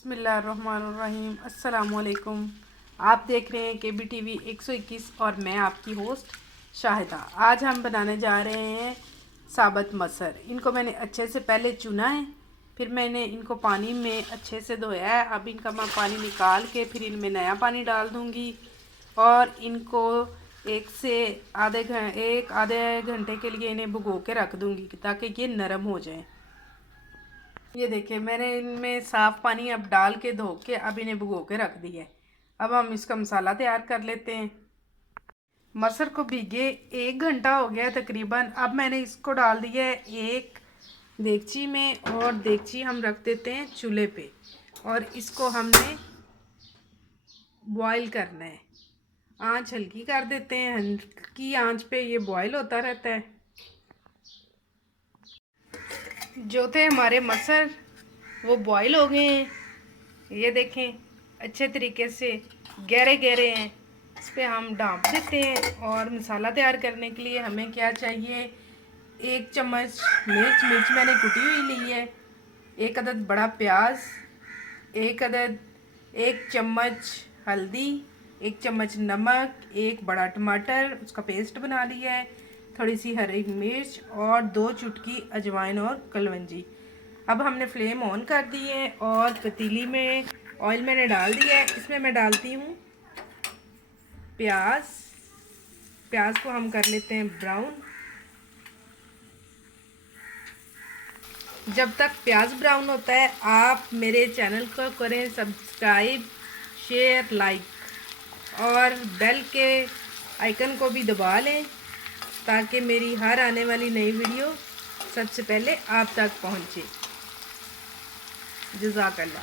बिस्मिल्लाहिर्रहमानिर्रहीम। अस्सलामुअलैकुम। आप देख रहे हैं KBTV 121 और मैं आपकी होस्ट शाहिदा। आज हम बनाने जा रहे हैं साबुत मसर। इनको मैंने अच्छे से पहले चुना है, फिर मैंने इनको पानी में अच्छे से धोया है। अब इनका मैं पानी निकाल के फिर इनमें नया पानी डाल दूँगी और इनको एक आधे घंटे के लिए इन्हें भिगो के रख दूँगी ताकि ये नरम हो जाए। ये देखिए मैंने इनमें साफ़ पानी अब डाल के धो के अब इन्हें भिगो के रख दिया है। अब हम इसका मसाला तैयार कर लेते हैं। मसर को भीगे 1 घंटा हो गया है तकरीबन। अब मैंने इसको डाल दिया है एक देगची में और देगची हम रख देते हैं चूल्हे पे और इसको हमने बॉईल करना है। आंच हल्की कर देते हैं, हल्की आंच पे ये बॉईल होता रहता है। जो थे हमारे मसर वो बॉईल हो गए हैं। ये देखें अच्छे तरीके से गहरे गहरे हैं। इस पर हम ढाँप देते हैं और मसाला तैयार करने के लिए हमें क्या चाहिए, 1 चम्मच मिर्च मैंने कुटी हुई ली है, 1 अदद बड़ा प्याज, 1 चम्मच हल्दी, 1 चम्मच नमक, 1 बड़ा टमाटर उसका पेस्ट बना लिया है, थोड़ी सी हरी मिर्च और 2 चुटकी अजवाइन और कलवंजी। अब हमने फ्लेम ऑन कर दी है और पतीली में ऑयल मैंने डाल दिया है। इसमें मैं डालती हूँ प्याज को हम कर लेते हैं ब्राउन। जब तक प्याज ब्राउन होता है आप मेरे चैनल को करें सब्सक्राइब, शेयर, लाइक और बेल के आइकन को भी दबा लें ताकि मेरी हर आने वाली नई वीडियो सबसे पहले आप तक पहुंचे। जज़ाकल्लाह।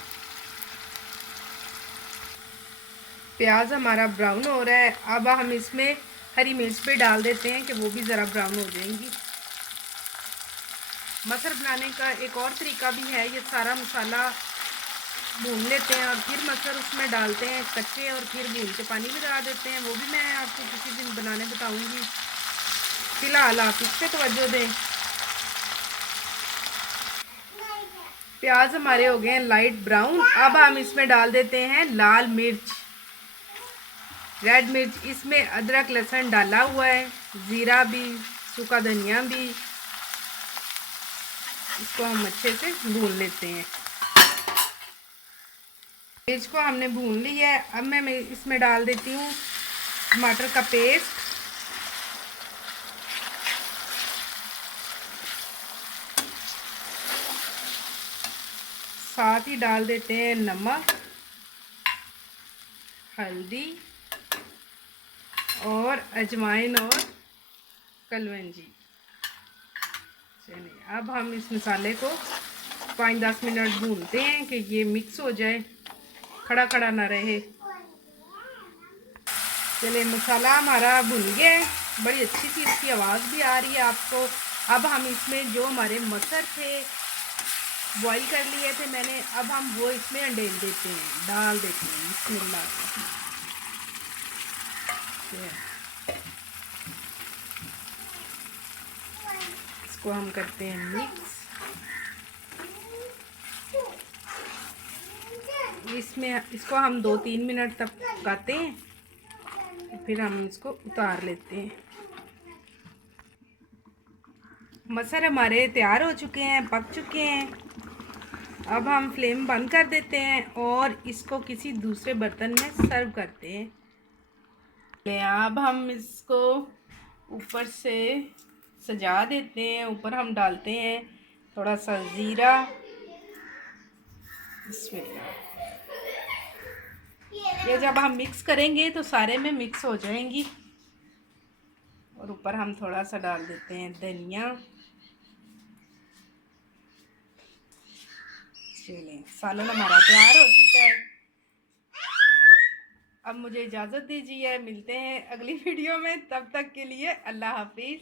प्याज हमारा ब्राउन हो रहा है। अब हम इसमें हरी मिर्च पे डाल देते हैं कि वो भी ज़रा ब्राउन हो जाएंगी। मसर बनाने का एक और तरीका भी है, ये सारा मसाला भून लेते हैं और फिर मसर उसमें डालते हैं कच्चे और फिर भून के पानी लगा देते हैं। वो भी मैं आपको किसी दिन बनाने बताऊंगी। फ़िलहाल आप इस पर तवज्जो दें। प्याज हमारे हो गए हैं लाइट ब्राउन। अब हम इसमें डाल देते हैं लाल मिर्च, रेड मिर्च। इसमें अदरक लहसुन डाला हुआ है, ज़ीरा भी, सूखा धनिया भी। इसको हम अच्छे से भून लेते हैं। मिर्च को हमने भून लिया है। अब मैं इसमें डाल देती हूँ टमाटर का पेस्ट, साथ ही डाल देते हैं नमक, हल्दी और अजवाइन और कलवंजी। चलिए अब हम इस मसाले को 5-10 मिनट भूनते हैं कि ये मिक्स हो जाए, खड़ा खड़ा ना रहे। चलिए मसाला हमारा भुन गया है, बड़ी अच्छी सी इसकी आवाज़ भी आ रही है आपको। अब हम इसमें जो हमारे मसर थे बॉईल कर लिए थे मैंने, अब हम वो इसमें डाल देते हैं। बिस्मिल्लाह। इसको हम करते हैं मिक्स। इसको हम 2-3 मिनट तक पकाते हैं, फिर हम इसको उतार लेते हैं। मसर हमारे तैयार हो चुके हैं, पक चुके हैं। अब हम फ्लेम बंद कर देते हैं और इसको किसी दूसरे बर्तन में सर्व करते हैं। अब हम इसको ऊपर से सजा देते हैं। ऊपर हम डालते हैं थोड़ा सा ज़ीरा। ये जब हम मिक्स करेंगे तो सारे में मिक्स हो जाएंगी। और ऊपर हम थोड़ा सा डाल देते हैं धनिया। चलिए सालन हमारा तैयार हो चुका है। अब मुझे इजाज़त दीजिए, मिलते हैं अगली वीडियो में। तब तक के लिए अल्लाह हाफिज़।